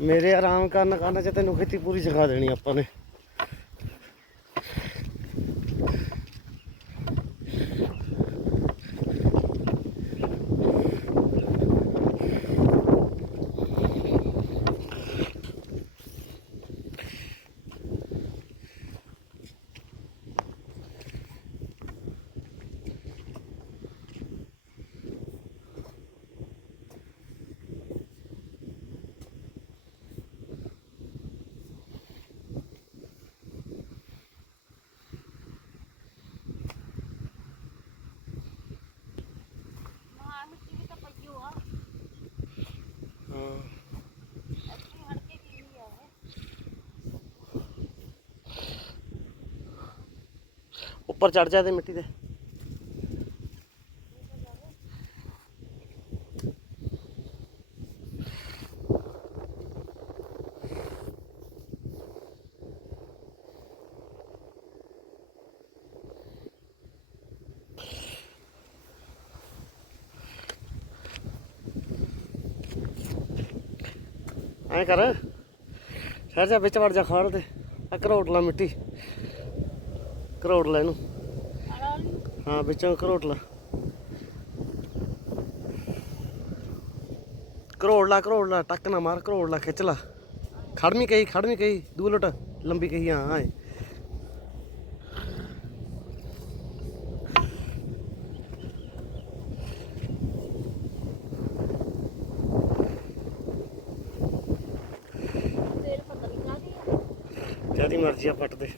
ਮੇਰੇ ਆਰਾਮ ਕਰਨ ਕਰਨ ਚ ਤੈਨੂੰ ਖੇਤੀ ਪੂਰੀ ਸਿਖਾ ਦੇਣੀ ਆਪਾਂ ਨੇ। ਉੱਪਰ ਚੜ ਜਾ ਤੇ ਮਿੱਟੀ ਦੇ ਐਂ ਕਰ ਠਹਿਰ ਜਾ ਵਿੱਚ ਵੜ ਜਾ ਖਾੜ ਤੇ। ਆ ਕਰੋਟ ਲਾ ਮਿੱਟੀ। ਕਰੋੜ ਲੈ ਇਹਨੂੰ। हा बेचन करोडला करोडला करोडला टक ना मार करोडला खिचला खड़मी कही खड़मी कही दू लोट लंबी कही हाँ आए ਜਿਆਦੀ ਮਰਜ਼ੀ ਆ ਪੱਟ ਦੇ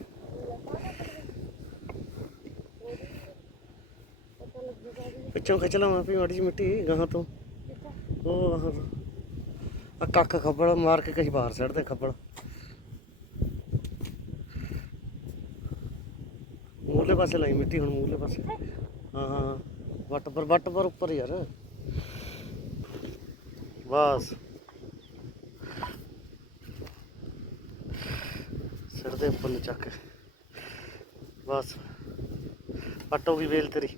ਪਿੱਛੋਂ ਖਿੱਚ ਲਾ ਵੀ ਮਾੜੀ ਜੀ ਮਿੱਟੀ ਗਾਹਾਂ ਤੋਂ। ਉਹ ਗਾਹਾਂ ਆ ਕੱਖ ਖੱਬਲ ਮਾਰ ਕੇ ਕਹੀ ਬਾਹਰ ਸੜਦੇ ਦੇ ਖੱਬਲ। ਮੂਲੇ ਪਾਸੇ ਲਾਈ ਮਿੱਟੀ ਹੁਣ ਮੂਹਲੇ ਪਾਸੇ। ਹਾਂ ਹਾਂ ਵੱਟ ਪਰ ਵੱਟ ਪਰ ਉੱਪਰ ਯਾਰ। ਬਸ। ਸਿਰ ਦੇ ਉੱਪਰ ਨੂੰ ਚੱਕ। ਬਸ। ਪੱਟੋ ਵੀ ਵੇਲ ਤੇਰੀ।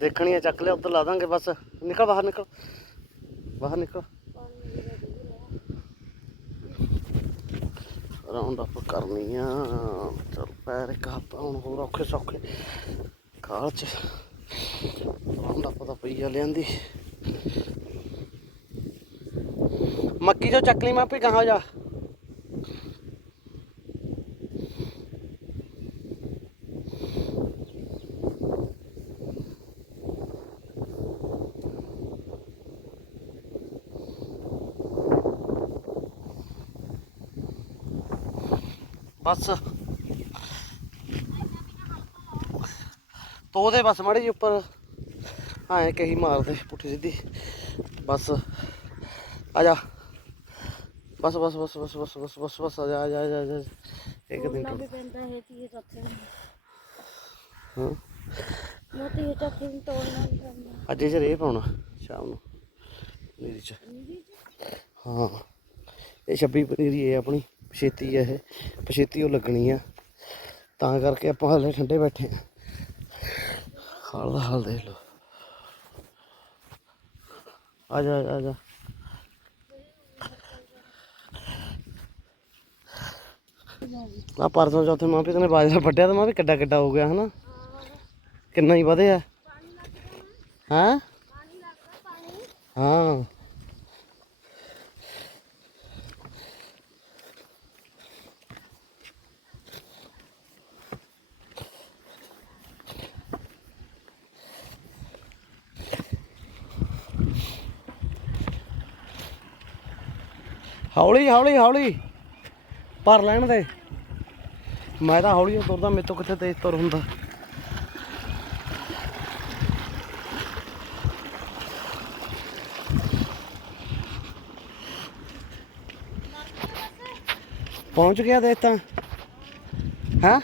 ਦੇਖਣੀ ਹੈ ਚੱਕ ਲਿਆ, ਉੱਧਰ ਲਾ ਦਾਂਗੇ ਬਸ। ਨਿਕਲ ਬਾਹਰ ਨਿਕਲ। ਬਾਹਰ ਨਿਕਲ। ਰਾਉਂਡ ਅਪ ਕਰਨੀ ਆ ਚਲ ਪੈਰ ਕਾਪਾ ਹੁਣ ਹੋਰ ਔਖੇ ਸੌਖੇ। ਕਾਲ ਚ ਰਾਉਂਡ ਅਪ ਦਾ ਪਈਆ ਲਿਆਂਦੀ। ਮੱਕੀ ਜੋ ਚੱਕਲੀ ਮਾਪੀ ਕਹਾਂ ਜਾ। ਬਸ। ਤੋ ਦੇ ਬਸ ਮੜੇ ਜੀ ਉੱਪਰ। ਐ ਕਹੀ ਮਾਰਦੇ ਪੁੱਠੀ ਸਿੱਧੀ। ਬਸ। ਆ ਜਾ। ਬਸ ਬਸ ਬਸ ਬਸ ਬਸ ਬਸ ਬਸ ਬਸ ਆ ਜਾ ਆ ਜਾ ਆ ਜਾ, ਇੱਕ ਦਿਨ ਟੁੱਟ ਵੀ ਪੈਂਦਾ ਹੈ ਤੀ ਚੱਥੇ ਹਾਂ। ਮੋਤੀ ਇਹ ਚੱਥੇ ਨੂੰ ਤੋੜਨਾ ਵੀ ਪੈਂਦਾ। ਅੱਜ ਇਹ ਰੇ ਪਾਉਣਾ ਸ਼ਾਮ ਨੂੰ। ਮੇਰੀ ਚ। ਹਾਂ। ਇਹ 26 ਪਨੀਰੀ ਹੈ ਆਪਣੀ। ਪਛੇਤੀ ਹੈ ਇਹ ਪਛੇਤੀ ਉਹ ਲੱਗਣੀ ਆ। ਤਾਂ ਕਰਕੇ ਆਪਾਂ ਹਲੇ ਠੰਡੇ ਬੈਠੇ ਆ। ਹਾਲ ਦਾ ਹਾਲ ਦੇਖ ਲਓ। ਆ ਜਾ ਆ ਜਾ, ਆ ਪਰਸੋਂ ਚੌਥੇ ਮਾਂ ਪਿਓ ਨੇ ਬਾਜਰਾ ਵੱਢਿਆ ਤਾਂ ਮਾਂ ਵੀ ਕਿੱਡਾ ਕਿੱਡਾ ਹੋ ਗਿਆ ਹਨਾ? ਕਿੰਨਾ ਹੀ ਵਧਿਆ। ਹਾਂ? ਹਾਂ। ਹੌਲੀ ਹੌਲੀ ਹੌਲੀ। ਭਰ ਲੈਣ ਦੇ। ਮੈਂ ਤਾਂ ਹੌਲੀ ਤੁਰਦਾ ਮੇਰੇ ਤੋਂ ਕਿੱਥੇ ਤੇਜ਼ ਤੁਰ ਹੁੰਦਾ। ਪਹੁੰਚ ਗਿਆ ਦੇ ਤਾਂ। ਹਾਂ?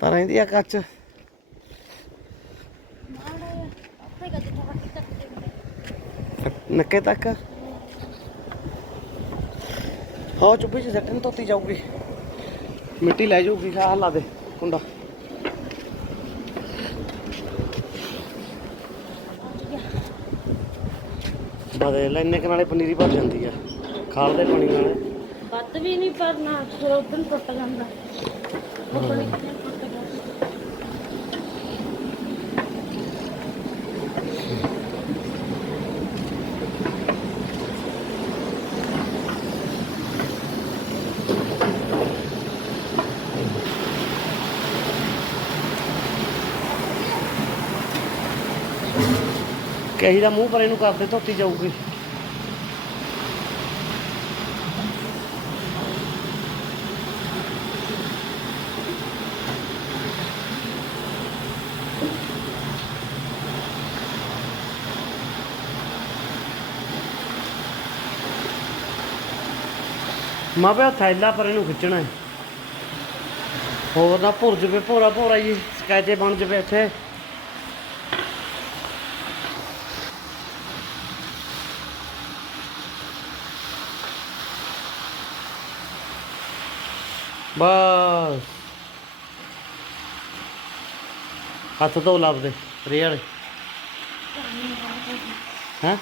ਪਰ ਰਹਿੰਦੀ ਆ ਕੱਚ। ਤੋਂ ਨੱਕੇ ਤੱਕ। ਹਾਂ ਚੁੱਪੀ ਚ ਸੱਟਣ ਧੋਤੀ ਜਾਊਗੀ। ਮਿੱਟੀ ਲੈ ਜਾਊਗੀ ਆਹ ਲਾ ਦੇ ਕੁੰਡਾ। ਬਦੇ ਲੈ ਕਨਾਲੇ ਪਨੀਰੀ ਭਰ ਜਾਂਦੀ ਆ। ਖਾਲ ਦੇ ਪਾਣੀ ਨਾਲ। ਵੱਧ ਵੀ ਨਹੀਂ ਭਰਨਾ ਫਿਰ ਟੁੱਟ ਜਾਂਦਾ। ਉਹ ਪਾਣੀ ਕਹੀ ਦਾ ਮੂੰਹ ਪਰੇ ਨੂੰ ਕਰਦੇ ਧੋਤੀ ਜਾਊਗੀ। ਮਾਂ ਪਿਆ ਥੈਲਾ ਪਰੇ ਨੂੰ ਖਿੱਚਣਾ ਹੈ। ਹੋਰ ਨਾ ਭੁਰ ਜਵੇ ਭੋਰਾ ਭੋਰਾ ਜੀ ਸਕੈਚੇ ਬਣ ਜਵੇ ਇੱਥੇ। ਬਸ। ਹੱਥ ਧੋ ਲੱਭਦੇ ਰੇ ਵਾਲੇ। ਹਾਂ?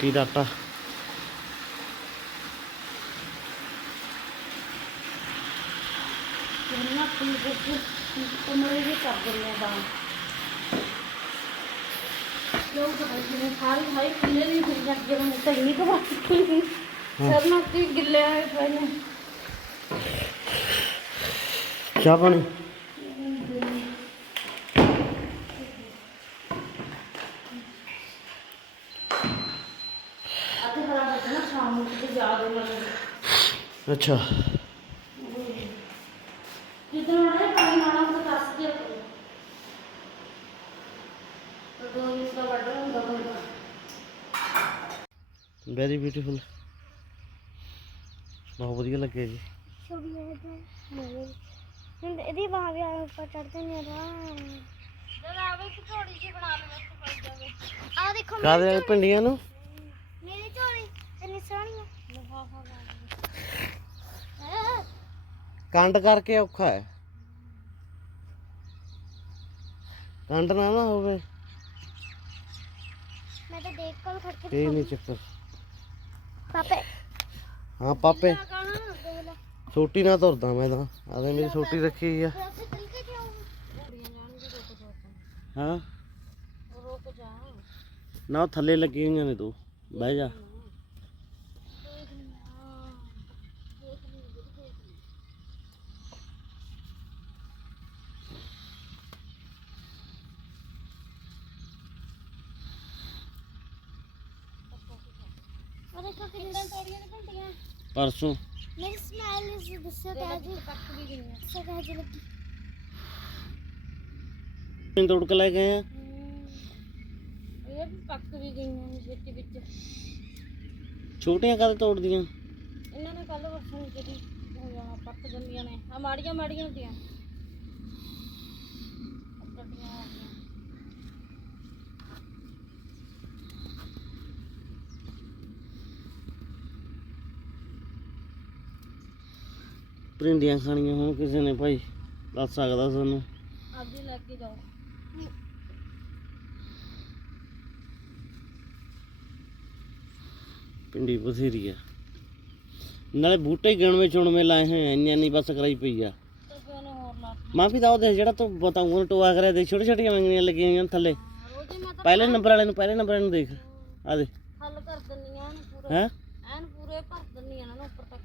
ਕੀ ਦਾ ਆਟਾ। ਇਹਨਾਂ ਆਪਣੀ ਕਮਰੇ ਵੀ ਕਰ ਦਿੰਦੇ ਆ ਬਾਹਰ। ਲੋਕ ਤਾਂ ਜਿਵੇਂ ਸਾਰੀ ਹਾਈ ਕਿੰਨੇ ਦੀ ਹੋਈ ਜਾਂਦੀ ਹੈ ਤਾਂ ਇੰਨੀ ਕੁ ਬਾਕੀ ਸਰ ਨਾ ਕਿ ਗਿੱਲੇ ਆਏ ਪਏ ਨੇ ਚਾਹ ਪਾਣੀ ਅੱਜ ਖਰਾ ਬੱਚਾ ਨਾ ਸ਼ਾਮ ਨੂੰ ਕਿਤੇ ਜਾ ਦੇ ਲੱਗਦਾ ਅੱਛਾ ਜਿੱਦਾਂ ਉਹਨੇ ਪਾਣੀ ਆਣਾ ਉਹ ਦੱਸ ਕੇ ਰੱਖੋ ਤਾਂ ਦੋ ਮਿੰਟ ਦਾ ਵੱਡਾ ਹੁੰਦਾ ਬੰਦਾ ਵੈਰੀ ਬਿਊਟੀਫੁਲ ਤਾਂ ਹੁਣ ਇਹਦੀ ਬਾਹਾਂ ਵੀ ਉੱਪਰ ਚੜਦੇ ਨੇ ਰਾਂ ਜਦ ਆਵੇ ਕਿ ਝੋੜੀ ਜੀ ਬਣਾ ਲਵੇ ਉਸ ਪਈ ਜਾਵੇ। ਆ ਦੇਖੋ ਕਾਦੇ ਭਿੰਡੀਆਂ ਨੂੰ? ਮੇਰੀ ਝੋਲੀ ਇੰਨੀ ਸੋਹਣੀ ਹੈ ਲਫਾਫਾ ਪਾ ਕੰਡ ਕਰਕੇ ਔਖਾ ਹੈ। ਕੰਡ ਨਾ ਨਾ ਹੋਵੇ। ਮੈਂ ਤਾਂ ਦੇਖ ਕੋਲ ਖੜ ਕੇ ਇਹ ਨਹੀਂ ਚੱਕਰ। ਪਾਪੇ। ਹਾਂ ਪਾਪੇ। ਲੈ ਛੋਟੀ ਨਾ ਤੁਰਦਾ ਮੈਂ ਤਾਂ। ਆਦੇ ਮੇਰੀ ਛੋਟੀ ਰੱਖੀ ਆ। ਹਾਂ? ਰੁਕ ਜਾ ਨਾ ਥੱਲੇ ਲੱਗੀ ਹੋਈਆਂ ਨੇ ਤੂੰ ਬਹਿ ਜਾ। ਪਰਸੋਂ। ਮੇਰੀ ਸਮੈਲ ਇਸ ਦੱਸੋ ਕਿ ਅੱਜ ਪੱਕ ਵੀ ਗਈਆਂ ਸਗਾ ਜੀ ਲੱਗੀ ਪਿੰਡ ਤੋੜ ਕੇ ਲੈ ਗਏ ਆ ਇਹ ਵੀ ਪੱਕ ਵੀ ਗਈਆਂ ਨੇ ਵਿੱਚ ਵਿੱਚ ਛੋਟੀਆਂ ਕਦ ਤੋੜਦੀਆਂ ਇਹਨਾਂ ਨੇ ਕੱਲ ਵਰਸੋਂ ਜਿਹੜੀ ਹੋ ਜਾਣਾ ਪੱਕ ਜਾਂਦੀਆਂ ਨੇ ਆ ਮਾੜੀਆਂ ਮਾੜੀਆਂ ਹੁੰਦੀਆਂ ਕੱਟੀਆਂ ਹੋ ਗਈਆਂ ਭਿੰਡੀਆਂ ਖਾਣੀਆਂ ਹੁਣ ਕਿਸੇ ਨੇ ਭਾਈ ਦੱਸ ਸਕਦਾ ਸਾਨੂੰ। ਹੀ ਲੈ ਕੇ ਜਾਓ। ਪਿੰਡੀ ਬਥੇਰੀ ਆ। ਨਾਲੇ ਬੂਟੇ ਗਿਣਵੇਂ ਚੁਣਵੇਂ ਲਾਏ ਹੋਏ ਇੰਨੀ ਇੰਨੀ ਬਸ ਕਰਾਈ ਪਈ ਆ। ਤੇ ਫਿਰ ਉਹਨੇ ਹੋਰ ਲਾ ਮਾਂ ਵੀ ਦਾ ਉਹ ਦੇਖ ਜਿਹੜਾ ਤੂੰ ਬਤਾਉਂਗਾ ਟੋਆ ਕਰਿਆ ਦੇ ਛੋਟੇ ਛੋਟੀਆਂ ਮੰਗਣੀਆਂ ਲੱਗੀਆਂ ਹੋਈਆਂ ਥੱਲੇ। ਪਹਿਲੇ ਨੰਬਰ ਵਾਲੇ ਨੂੰ ਪਹਿਲੇ ਨੰਬਰ ਵਾਲੇ ਨੂੰ ਦੇਖ। ਆ ਦੇ ਹੱਲ ਕਰ ਦਿੰਨੀ ਆ ਇਹਨੂੰ ਪੂਰੇ। ਹੈ ਐਨ ਪੂਰੇ ਭਰ ਦਿੰਨੀ ਆ ਇਹਨਾਂ ਨੂੰ ਉੱਪਰ ਤੱਕ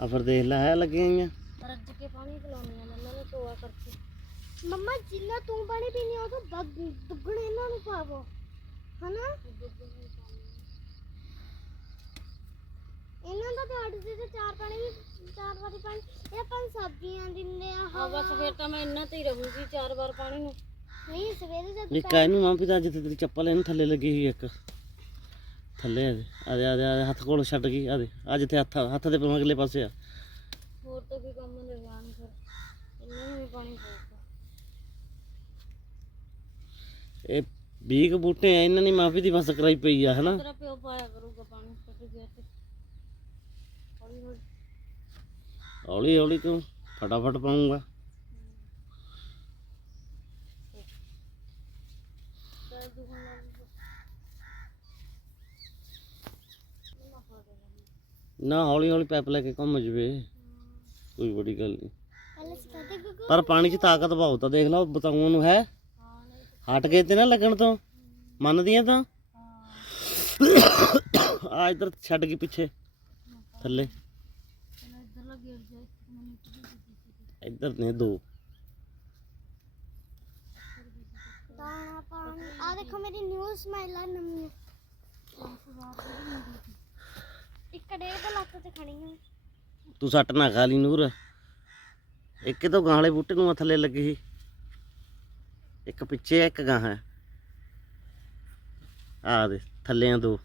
ਆ ਫਿਰ ਦੇਖ ਲੈ ਹੈ ਲੱਗੀਆਂ ਹੋਈਆਂ? ਰੱਜ ਕੇ ਪਾਣੀ ਪਿਲਾਉਣੀ ਆ ਇਹਨਾਂ ਨੂੰ ਟੋਆ ਕਰਕੇ। ਮੰਮਾ ਜਿੰਨਾ ਤੂੰ ਪਾਣੀ ਪੀਣੀ ਉਹ ਤਾਂ ਦੁੱਗਣ ਇਹਨਾਂ ਨੂੰ ਪਾਵੋ। ਹਨਾ? ਇਹਨਾਂ ਦਾ ਤਾਂ ਅੱਡ ਦੇ ਤੇ ਚਾਰ ਪਾਣੀ ਵੀ ਚਾਰ ਵਾਰੀ ਪਾਣੀ ਇਹ ਆਪਾਂ ਨੂੰ ਸਬਜ਼ੀਆਂ ਦਿੰਦੇ ਆ ਹਾਂ ਬਸ ਫਿਰ ਤਾਂ ਮੈਂ ਇੰਨਾ ਤੇ ਹੀ ਰਹੂੰਗੀ ਚਾਰ ਵਾਰ ਪਾਣੀ ਨੂੰ। ਨਹੀਂ ਸਵੇਰੇ ਜਦ ਇੱਕ ਇਹਨੂੰ ਮਾਂ ਪਿਤਾ ਜਿੱਥੇ ਤੇਰੀ ਚੱਪਲ ਇਹਨੂੰ ਥੱਲੇ ਲੱਗੀ ਹੋਈ ਇੱਕ। ਥੱਲੇ ਆ ਆ ਦੇ ਆ ਦੇ, ਹੱਥ ਕੋਲ ਛੱਡ ਗਈ ਆ ਦੇ। ਆ ਜਿੱਥੇ ਹੱਥ ਹੱਥ ਦੇ ਪਾਸੇ ਅਗਲੇ ਪਾਸੇ ਆ। ਹੋਰ ਤਾਂ ਕੋਈ ਕੰਮ ਨਹੀਂ ਜਾਣ ਫਿਰ ਇਹਨਾਂ ਨੂੰ ਵੀ ਪਾਣੀ ਪਊਗਾ। ਇਹ 20 ਕੁ ਬੂਟੇ ਆ ਇਹਨਾਂ ਨੇ ਮਾਫੀ ਦੀ ਬਸ ਕਰਾਈ ਪਈ ਆ ਹਨਾ? ਤੇਰਾ ਪਿਓ ਪਾਇਆ ਕਰੂਗਾ ਪਾਣੀ ਕੱਟ ਗਿਆ ਤੇ ਹੌਲੀ ਹੌਲੀ। ਹੌਲੀ ਹੌਲੀ ਕਿਉਂ ਫਟਾਫਟ ਪਾਉਂਗਾ ਨਾ ਹੌਲੀ ਹੌਲੀ ਪੈਪ ਲੈ ਕੇ ਘੁੰਮ ਜਵੇ। ਕੋਈ ਬੜੀ ਗੱਲ ਨਹੀਂ ਪਰ ਪਾਣੀ 'ਚ ਤਾਕਤ ਬਹੁਤ ਆ ਦੇਖ ਲਓ ਬਤਾਉਣ ਨੂੰ ਹੈ। ਹਟ ਗਏ ਤੇ ਨਾ ਲੱਗਣ ਤੋਂ। ਮੰਨਦੀਆਂ ਤਾਂ? ਆ ਇੱਧਰ ਛੱਡ ਗਈ ਪਿੱਛੇ। ਥੱਲੇ। ਇੱਧਰ ਨੇ ਦੋ। ਦਾਣਾ ਪਾਣੀ ਆ ਦੇਖੋ ਮੇਰੀ ਨਿਊ ਸਮਾਈਲ ਆ ਨਵੀਂ। ਇੱਕ ਡੇਢ ਲੱਖ ਤੇ ਸੱਟ ਨਾ ਖਾ ਲਈ ਨੂਰ। ਇੱਕ ਤੋਂ ਗਾਂ ਵਾਲੇ ਬੂਟੇ ਨੂੰ ਆ ਥੱਲੇ ਲੱਗੀ ਸੀ। ਇੱਕ ਪਿੱਛੇ ਆ, ਇੱਕ ਗਾਂ ਹੈ ਆ ਦੇ ਥੱਲੇ ਆ ਦੋ।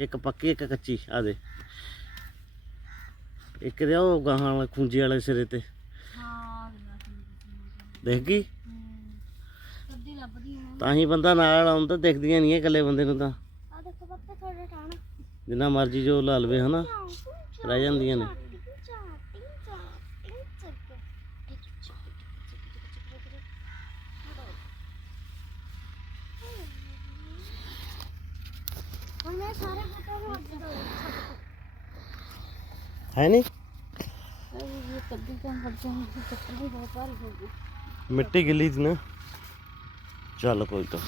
ਇੱਕ ਪੱਕੀ ਇੱਕ ਕੱਚੀ ਆ ਦੇ। ਇੱਕ ਦੇ ਉਹ ਗਾਂ ਵਾਲੇ ਖੁੰਝੇ ਵਾਲੇ ਸਿਰੇ ਤੇ। ਹਾਂ ਦੇਖ ਗਈ? ਕੱਦੀ ਲੱਭਦੀ ਹਾਂ ਤਾਂ ਹੀ ਬੰਦਾ ਨਾਲ ਆਉਂਦਾ ਦਿਖਦੀਆਂ ਨਹੀਂ ਇਹ ਇਕੱਲੇ ਬੰਦੇ ਨੂੰ ਤਾਂ ਆ ਦੇਖੋ ਪੱਤੇ ਥੋੜੇ ਟਾਣਾ ਜਿੰਨਾ ਮਰਜ਼ੀ ਜੋ ਲਾ ਲਵੇ, ਹਨਾ? ਰਹਿ ਜਾਂਦੀਆਂ ਨੇ। ਹੁਣ ਮੈਂ ਸਾਰੇ ਫੋਟੋ ਨੂੰ। ਅੱਗੇ ਦੋ ਹੈ ਨਹੀਂ ਇਹ ਕੱਦੀ ਕੰਮ ਕਰ ਜਾਂਦੀ ਚੱਕਰ ਵੀ ਬਹੁਤ ਭਾਰੀ ਹੋ ਗਈ ਮਿੱਟੀ ਗਿੱਲੀ ਸੀ ਨਾ ਚੱਲ ਕੋਈ ਤਾਂ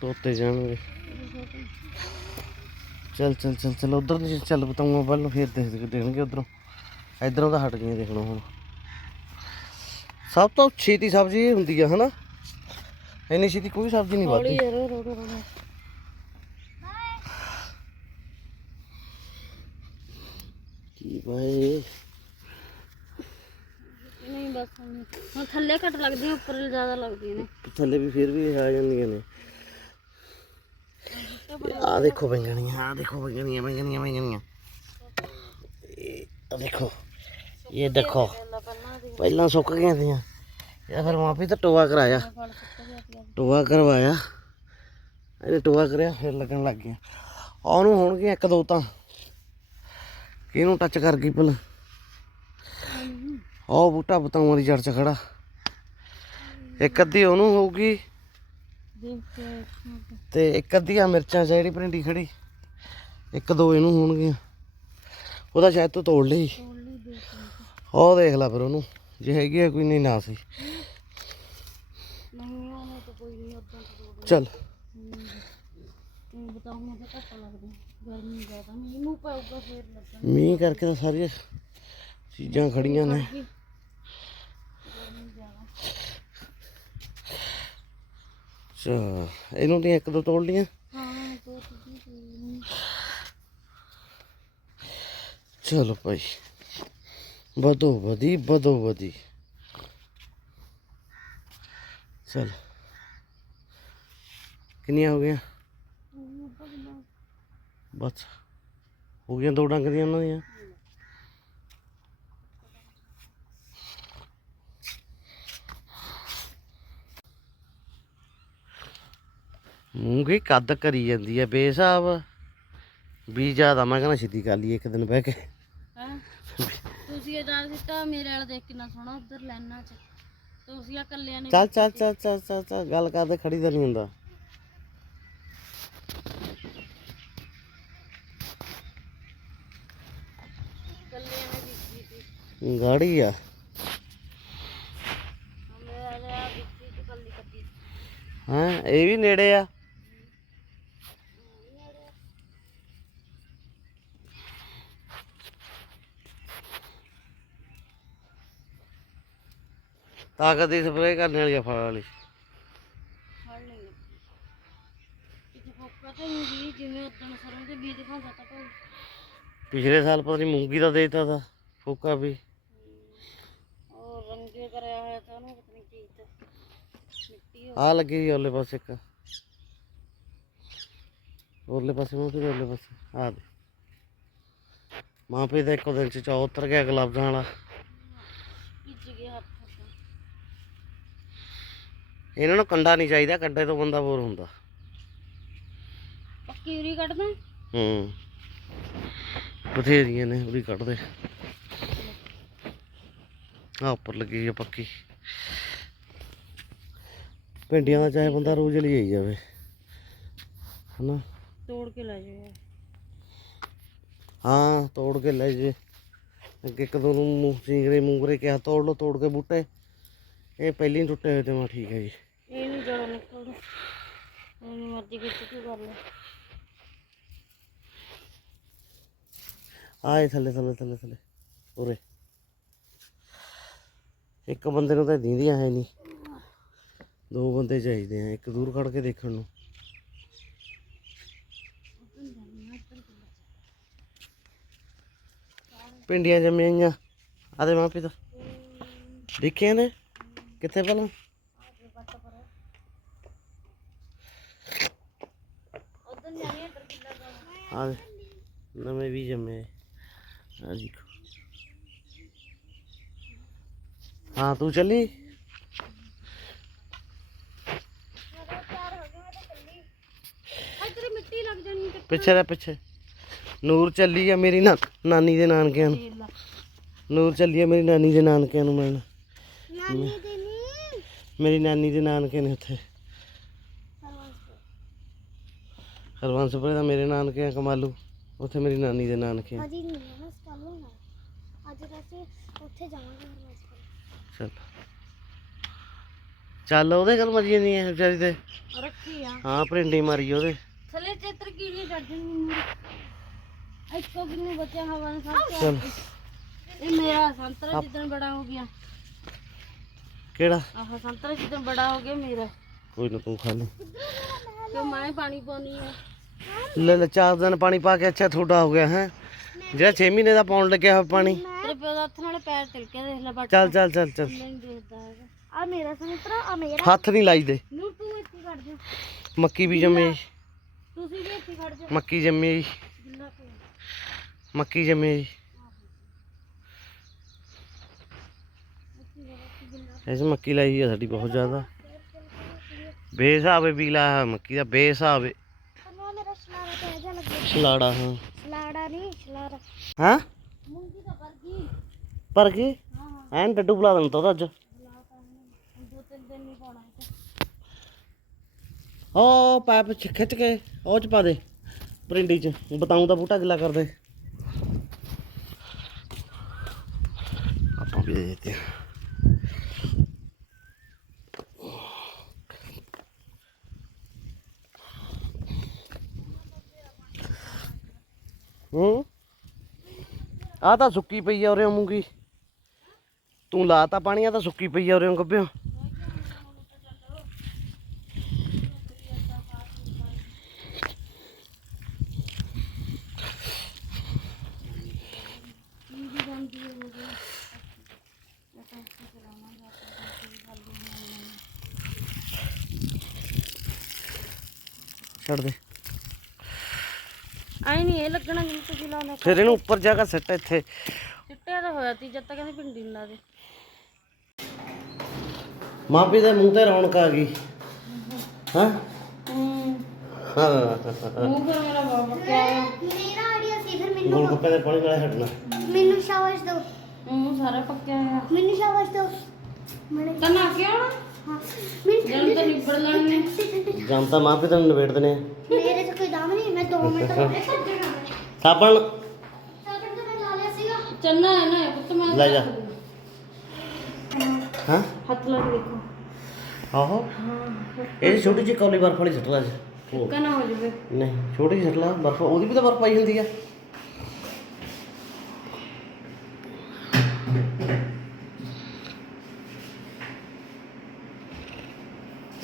ਤੋਤੇ ਜਾਣਗੇ। ਚੱਲ ਚੱਲ ਚੱਲ ਚੱਲ ਉਧਰ ਦੀ ਚੱਲ ਬਤਾਉਂਗਾ ਵੱਲ ਫੇਰ ਦੇਖ ਦੇਣਗੇ ਉਧਰੋਂ। ਇਧਰੋਂ ਤਾਂ ਹਟ ਗਈਆਂ ਦੇਖਣਾ ਹੁਣ। ਸਭ ਤੋਂ ਛੇਤੀ ਸਬਜ਼ੀ ਇਹ ਹੁੰਦੀ ਆ ਹਨਾ? ਇੰਨੀ ਛੇਤੀ ਕੋਈ ਸਬਜ਼ੀ ਨਹੀਂ ਵੱਧਦੀ ਕੀ ਬਾਏ? ਨਹੀਂ ਬਸ ਹੁਣ ਥੱਲੇ ਘੱਟ ਲੱਗਦੀਆਂ ਉੱਪਰ ਜ਼ਿਆਦਾ ਲੱਗਦੀਆਂ ਨੇ। ਥੱਲੇ ਵੀ ਫੇਰ ਵੀ ਆ ਜਾਂਦੀਆਂ ਨੇ। ਆ ਦੇਖੋ ਬੈਂਗਣੀਆਂ, ਆ ਦੇਖੋ ਬੈਂਗਣੀਆਂ ਬੈਂਗਣੀਆਂ ਬੈਂਗਣੀਆਂ। ਇਹ ਆਹ ਦੇਖੋ, ਇਹ ਦੇਖੋ। ਪਹਿਲਾਂ ਸੁੱਕ ਗਈਆਂ ਸੀਆਂ ਇਹ ਫਿਰ ਮਾਪੀ ਤਾਂ ਟੋਆ ਕਰਾਇਆ। ਟੋਆ ਕਰਵਾਇਆ। ਇਹਨੇ ਟੋਆ ਕਰਿਆ, ਫਿਰ ਲੱਗਣ ਲੱਗ ਗਿਆ। ਉਹਨੂੰ ਹੋਣਗੇ ਇੱਕ ਦੋ ਤਾਂ। ਕਿਹਨੂੰ ਟੱਚ ਕਰ ਗਈ ਭਲਾ? ਉਹ ਬੂਟਾ ਬਤਾਉਂ ਦੀ ਜੜ 'ਚ ਖੜਾ। ਇੱਕ ਅੱਧੀ ਉਹਨੂੰ ਹੋਊਗੀ। ਤੇ ਇੱਕ ਅੱਧੀਆਂ ਮਿਰਚਾਂ 'ਚ ਜਿਹੜੀ ਭਰਿੰਡੀ ਖੜੀ। ਇੱਕ ਦੋ ਇਹਨੂੰ ਹੋਣਗੀਆਂ। ਉਹਦਾ ਸ਼ਾਇਦ ਤੂੰ ਤੋੜ ਲਈ। ਤੋੜ ਉਹ ਦੇਖ ਲੈ ਫਿਰ ਉਹਨੂੰ। ਜੇ ਹੈਗੀ ਆ ਕੋਈ ਨਹੀਂ ਨਾ ਸੀ ਨਹੀਂ ਉਹਨੇ ਤਾਂ ਕੋਈ ਨਹੀਂ ਉਦਾਂ ਤੋੜ ਚੱਲ। ਤੂੰ ਬਤਾਉਂ ਮੈਂ ਤਾਂ ਘੱਟ ਲੱਗਦਾ ਗਰਮੀ ਜ਼ਿਆਦਾ ਮੀਂਹ ਮੂੰਹ ਪਊਗਾ ਫੇਰ ਲੱਗਣਾ ਮੀਂਹ ਕਰਕੇ ਤਾਂ ਸਾਰੀਆਂ ਚੀਜ਼ਾਂ ਖੜੀਆਂ ਨੇ ਗਰਮੀ ਜ਼ਿਆਦਾ ਅੱਛਾ, ਇਹਨੂੰ ਦੀਆਂ ਇੱਕ ਦੋ ਤੋੜ ਲੀਆਂ ਹਾਂ ਦੋ ਚਲੋ ਭਾਈ, ਵਧੋ ਵਧੀ ਵਧੋ ਵਧੀ। ਚਲ। ਕਿੰਨੀਆਂ ਹੋ ਗਈਆਂ? ਬਸ, ਹੋ ਗਈਆਂ ਦੋ ਡੰਗ ਦੀਆਂ ਉਹਨਾਂ ਦੀਆਂ। ਮੂੰਗੀ ਕੱਦ ਕਰੀ ਜਾਂਦੀ ਹੈ ਬੇਸਾਬ ਵੀ ਜ਼ਿਆਦਾ ਮੈਂ ਕਹਿੰਦਾ ਛੇਤੀ ਕਰ ਲਈਏ ਇੱਕ ਦਿਨ ਬਹਿ ਕੇ। ਹਾਂ? ਤੁਸੀਂ ਇਹ ਦੱਸ ਦਿੱਤਾ ਮੇਰੇ ਵਾਲਾ ਦੇਖ ਕਿੰਨਾ ਸੋਹਣਾ ਉਧਰ ਲੈਣਾ ਚ। ਤੁਸੀਂ ਆ ਕੱਲਿਆਂ ਨੇ ਚੱਲ ਚੱਲ ਚੱਲ ਚੱਲ ਚੱਲ ਚੱਲ ਗੱਲ ਕਰਦੇ ਖੜੀ ਤਾਂ ਨਹੀਂ ਹੁੰਦਾ। ਕੱਲਿਆਂ ਨੇ ਬੀਜੀ ਸੀ। ਗਾੜੀ ਆ। ਮੇਰੇ ਵਾਲੇ ਆ ਬੀਜੀ ਤੇ ਕੱਲੀ ਕੱਟੀ ਹਾਂ ਇਹ ਵੀ ਨੇੜੇ ਆ। ਤਾਕਤ ਦੀ ਸਪਰੇਅ ਕਰਨ ਵਾਲੀ ਆ ਫਲ ਵਾਲੀ। ਫੜ ਲਈ ਕਿਤੇ ਫੋਕਾ ਤੇ ਨਹੀਂ ਗਈ ਜਿਵੇਂ ਉਦੋਂ ਸਰੋਂ ਦੇ ਬੀਜ ਦਿਖਾਉਂਦਾ ਤਾਂ ਭਾਈ। ਪਿਛਲੇ ਸਾਲ ਪਤਾ ਨਹੀਂ ਮੂੰਗੀ ਦਾ ਦੇਤਾ ਤਾ ਫੋਕਾ ਵੀ। ਉਹ ਰੰਗੇ ਕਰਿਆ ਹੋਇਆ ਤਾਂ ਉਹਨੂੰ ਪਤਾ ਨਹੀਂ ਕੀ ਤਾਂ ਮਿੱਟੀ ਆ ਲੱਗੀ ਸੀ ਉਹਲੇ ਪਾਸੇ ਇੱਕ। ਉਹਲੇ ਪਾਸੇ ਮੂੰਹ ਤੇ ਉਹਲੇ ਪਾਸੇ ਆ ਦੇ ਮਾਂ ਪੇ ਦਾ ਇੱਕੋ ਦਿਨ ਚ ਚੌ ਉਤਰ ਗਿਆ ਗੁਲਾਬਾਂ ਵਾਲਾ ਭਿੱਜ ਗਿਆ ਹੱਥ ਤਾਂ ਇਹਨਾਂ ਨੂੰ ਕੰਡਾ ਨਹੀਂ ਚਾਹੀਦਾ ਕੰਡੇ ਤੋਂ ਬੰਦਾ ਬੋਰ ਹੁੰਦਾ। ਪੱਕੀ ਉਰੀ ਕੱਢਦਾ? ਹੂੰ। ਬਥੇਰੀਆਂ ਨੇ ਉਹਦੀ ਕੱਢਦੇ। ਆ ਉੱਪਰ ਲੱਗੀ ਆ ਪੱਕੀ। ਭਿੰਡੀਆਂ ਦਾ ਚਾਹੇ ਬੰਦਾ ਰੋਜ਼ ਲਈ ਆਈ ਜਾਵੇ। ਹਨਾ? ਤੋੜ ਕੇ ਲੈ ਜਾਓ ਹਾਂ ਤੋੜ ਕੇ ਲੈ ਜੇ। ਅੱਗੇ ਇੱਕ ਦੋ ਨੂੰ ਮੂੰਹ ਸਿੰਗਰੇ ਮੂੰਗਰੇ ਕਿਹਾ ਤੋੜ ਲੋ ਤੋੜ ਕੇ ਬੂਟੇ। ਇਹ ਪਹਿਲੀ ਟੁੱਟੇ ਹੋਏ ਤੇ ਮੈਂ ਠੀਕ ਹੈ ਜੀ। ਇਹ ਨਹੀਂ ਜੜ ਨਿਕਲਦਾ ਮਰਜ਼ੀ ਕਿਤੇ ਕੀ ਕਰ ਲੈ ਆਏ ਥੱਲੇ ਥੱਲੇ ਥੱਲੇ ਥੱਲੇ। ਉਰੇ। ਇੱਕ ਬੰਦੇ ਨੂੰ ਤਾਂ ਦੀਂਦੀਆਂ ਹੈ ਨਹੀਂ। ਦੋ ਬੰਦੇ ਚਾਹੀਦੇ ਆ, ਇੱਕ ਦੂਰ ਖੜ ਕੇ ਦੇਖਣ ਨੂੰ। ਪਿੰਡੀਆਂ ਜੰਮੀਆਂ ਆਦੇ ਮਾਂ ਪਿਤਾ ਦੇਖਿਆ ਨੇ? ਕਿੱਥੇ ਪਹਿਲਾਂ ਉਧਰ ਜਾਣੀ ਹੈ ਕਿੱਲਾ ਦਾ ਆ ਨਵੇਂ ਵੀ ਜੰਮੇ ਆ। ਦੇਖੋ। ਹਾਂ ਤੂੰ ਚੱਲੀ? ਪਿੱਛੇ ਰਹਿ ਪਿੱਛੇ। ਨੂਰ ਚੱਲੀ ਆ ਮੇਰੀ ਨਾ ਨਾਨੀ ਦੇ ਨਾਨਕਿਆਂ ਨੂੰ। ਨੂਰ ਚੱਲੀ ਆ ਮੇਰੀ ਨਾਨੀ ਦੇ ਨਾਨਕਿਆਂ ਨੂੰ ਮਿਲਣ। ਨਾਨੀ ਦੇ ਨਹੀਂ ਮੇਰੀ ਨਾਨੀ ਦੇ ਨਾਨਕੇ ਨੇ ਉੱਥੇ। ਹਰਵੰਸਪੁਰੇ ਦਾ ਮੇਰੇ ਨਾਨਕੇ ਆ ਕਮਾਲੂ। ਉੱਥੇ ਮੇਰੀ ਨਾਨੀ ਦੇ ਨਾਨਕੇ ਆ। ਅਜੀ ਨਹੀਂ ਨਾ ਕੱਲ ਹੋਣਾ। ਅੱਜ ਵੈਸੇ ਉੱਥੇ ਜਾਵਾਂਗੇ ਹਰਵਾਸਪੁਰ ਚੱਲ। ਚੱਲ ਉਹਦੇ ਗੱਲ ਮਰੀ ਨਹੀਂ ਹੈ ਵਿਚਾਰੀ ਤੇ। ਰੱਖੀ ਆ। ਹਾਂ ਪ੍ਰਿੰਡੀ ਮਾਰੀ ਉਹਦੇ। ਥੱਲੇ ਚਿੱਤਰ ਕੀੜੀਆਂ ਕੱਢ ਦੇਣੀ ਇੱਕੋ ਕਿੰਨੇ ਬੱਚੇ ਹਵਾ ਨੇ ਚੱਲ। ਇਹ ਮੇਰਾ ਸੰਤਰਾ ਜਿੱਦਣ ਬੜਾ ਹੋ ਗਿਆ। ਕਿਹੜਾ? ਆਹ ਸੰਤਰਾ ਜਿੱਦਣ ਬੜਾ ਹੋ ਗਿਆ ਮੇਰਾ। ਕੋਈ ਨਾ ਤੂੰ ਖਾ ਲੈ। ਤੇ ਮੈਂ ਪਾਣੀ ਪਾਉਣੀ ਆ। ਲੈ ਲੈ ਚਾਰ ਦਿਨ ਪਾਣੀ ਪਾ ਕੇ ਅੱਛਾ ਤੁਹਾਡਾ ਹੋ ਗਿਆ ਹੈ? ਜਿਹੜਾ 6 ਮਹੀਨੇ ਦਾ ਪਾਉਣ ਲੱਗਿਆ ਹੋਇਆ ਪਾਣੀ। ਤੇਰੇ ਪਿਓ ਦਾ ਹੱਥ ਨਾਲ ਪੈਰ ਤਿਲਕੇ ਦੇਖ ਲੈ ਬੱਟ ਚੱਲ ਚੱਲ ਚੱਲ ਚੱਲ। ਨਹੀਂ ਦੇਖਦਾ ਹੈਗਾ। ਆ ਮੇਰਾ ਸੰਤਰਾ ਆ ਮੇਰਾ। ਹੱਥ ਨਹੀਂ ਲਾਈਦੇ ਨੂੰ ਤੂੰ ਇੱਥੇ ਖੜ ਜਾ। ਮੱਕੀ ਵੀ ਜੰਮੀ ਤੁਸੀਂ ਵੀ ਇੱਥੇ ਖੜ ਜਾ। ਮੱਕੀ ਜੰਮੀ ਜੀ ਮੱਕੀ ਜੰਮੀ ਜੀ ਇਸ ਮੱਕੀ ਲਾਈ ਹੋਈ ਆ ਸਾਡੀ ਬਹੁਤ ਜ਼ਿਆਦਾ। ਬੇਸਾਬੇ ਲਾਇਆ ਹੋਇਆ ਮੱਕੀ ਦਾ ਬੇਸਾਬੇ ਮੇਰਾ ਤੇ ਲੱਗੇ ਛਲਾੜਾ ਹਾਂ। ਸ਼ਲਾੜਾ ਨਹੀਂ ਸ਼ਲਾਰਾ। ਹਾਂ? ਮੂੰਗੀ ਕਰ ਗਈ ਪਰ ਕੀ? ਹਾਂ। ਹਾਂ ਐਨ ਡੱਡੂ ਬੁਲਾ ਦਿੰਦਾ ਉਹਦਾ ਅੱਜ। ਦੋ ਤਿੰਨ ਦਿਨ ਨਹੀਂ ਪਾਉਣਾ ਉਹ ਪਾਈਪ ਖਿੱਚ ਕੇ ਉਹ ਚ ਪਾ ਦੇ ਪਰਿੰਡੀ ਚ। ਬਤਾਉਂ ਦਾ ਬੂਟਾ ਗਿੱਲਾ ਕਰ ਦੇ। ਆਪਾਂ ਵੀ ਦੇ ਦਿੱਤੇ ਹੂੰ ਆ ਤਾਂ ਸੁੱਕੀ ਪਈ ਆ ਉਰੇ ਮੂੰਗੀ। ਤੂੰ ਲਾਤਾ ਪਾਣੀ ਆ ਤਾਂ ਸੁੱਕੀ ਪਈ ਆ ਉਰੇ ਗੱਬਿਓ ਛੱਡ ਦੇ। ਆਈ ਨਹੀਂ ਇਹ ਲੱਗਣਾ ਜਿਵੇਂ ਤੁਸੀਂ ਲਾਉਣਾ ਫਿਰ ਇਹਨੂੰ ਉੱਪਰ ਜਾ ਕੇ ਸੱਟ ਇੱਥੇ। ਚਿੱਟਿਆ ਤਾਂ ਹੋਇਆ ਤੀ ਜਦ ਤੱਕ ਕਹਿੰਦੇ ਭਿੰਡੀ ਨੂੰ ਲਾ ਦੇ। ਮਾਪੀ ਦੇ ਮੂੰਹ ਤੇ ਰੌਣਕ ਆ ਗਈ। ਹਾਂ? ਹੂੰ। ਹਾਂ। ਮੂੰਹ ਫਿਰ ਮੇਰਾ ਬਾਬਾ ਕਿਆ ਆ ਮੇਰਾ ਆਈਡੀਆ ਸੀ ਫਿਰ ਗੋਲ ਗੱਪੇ ਦੇ ਪਾਣੀ ਨਾਲ ਹਟਣਾ। ਮੈਨੂੰ ਮੈਨੂੰ ਸ਼ਾਬਾਸ਼ ਦਿਓ ਮੂੰਹ ਸਾਰਾ ਪੱਕਿਆ ਆ। ਮੈਨੂੰ ਸ਼ਾਬਾਸ਼ ਦਿਓ ਮਣੇ ਤਾਂ ਨਾ ਕਿਉਂ ਨਾ ਹਾਂ ਮੈਨੂੰ ਜਨ ਤਾਂ ਨਿਬੜ ਲੈਣੇ ਜਨਤਾ ਮਾਪੀ ਤੈਨੂੰ ਨਿਬੇੜ ਦਨੇ ਮੇਰੇ ਤੇ ਕੋਈ ਦਮ ਨਹੀਂ ਮੈਂ 2 ਮਿੰਟ ਭੱਜਣਾ ਸਾਬਣ। ਸਾਬਣ ਤਾਂ ਮੈਂ ਲਾ ਲਿਆ ਸੀਗਾ। ਚੰਨਾ ਹੈ ਨਾ ਪੁੱਤ ਮੈਂ ਲੈ ਜਾ। ਹਾਂ। ਹੱਥ ਲਾ ਕੇ ਦੇਖੋ। ਆਹੋ। ਇਹ ਛੋਟੀ ਜਿਹੀ ਕੌਲੀ ਬਰਫ ਵਾਲੀ ਸੱਟ ਲਾ ਜੀ। ਉਹ, ਕਨਾ ਹੋ ਜਵੇ। ਨਹੀਂ ਛੋਟੀ ਜਿਹੀ ਸੱਟ ਲਾ ਬਰਫ ਉਹਦੀ ਵੀ ਤਾਂ ਬਰਫ ਪਾਈ ਹੁੰਦੀ ਆ।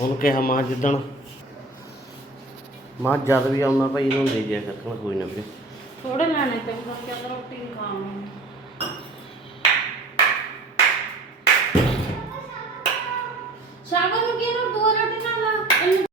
ਉਹਨੂੰ ਕਿਹਾ ਮਾਂ ਜਿੱਦਣ। ਮਾਂ ਜਦ ਵੀ ਆਉਣਾ ਭਾਈ, ਇਹਨੂੰ ਦੇ ਜਿਆ ਕਰਨਾ ਕੋਈ ਨਾ ਵੀਰੇ। ਥੋੜੇ ਲੈਣੇ ਤੇ ਬਸ ਕਿਆ ਰੋਟੀ ਨਹੀਂ ਖਾਣੀ। ਸਾਗਰ ਨੂੰ ਕੀ ਨੂੰ ਦੋ ਰੋਟੀ ਨਾਲ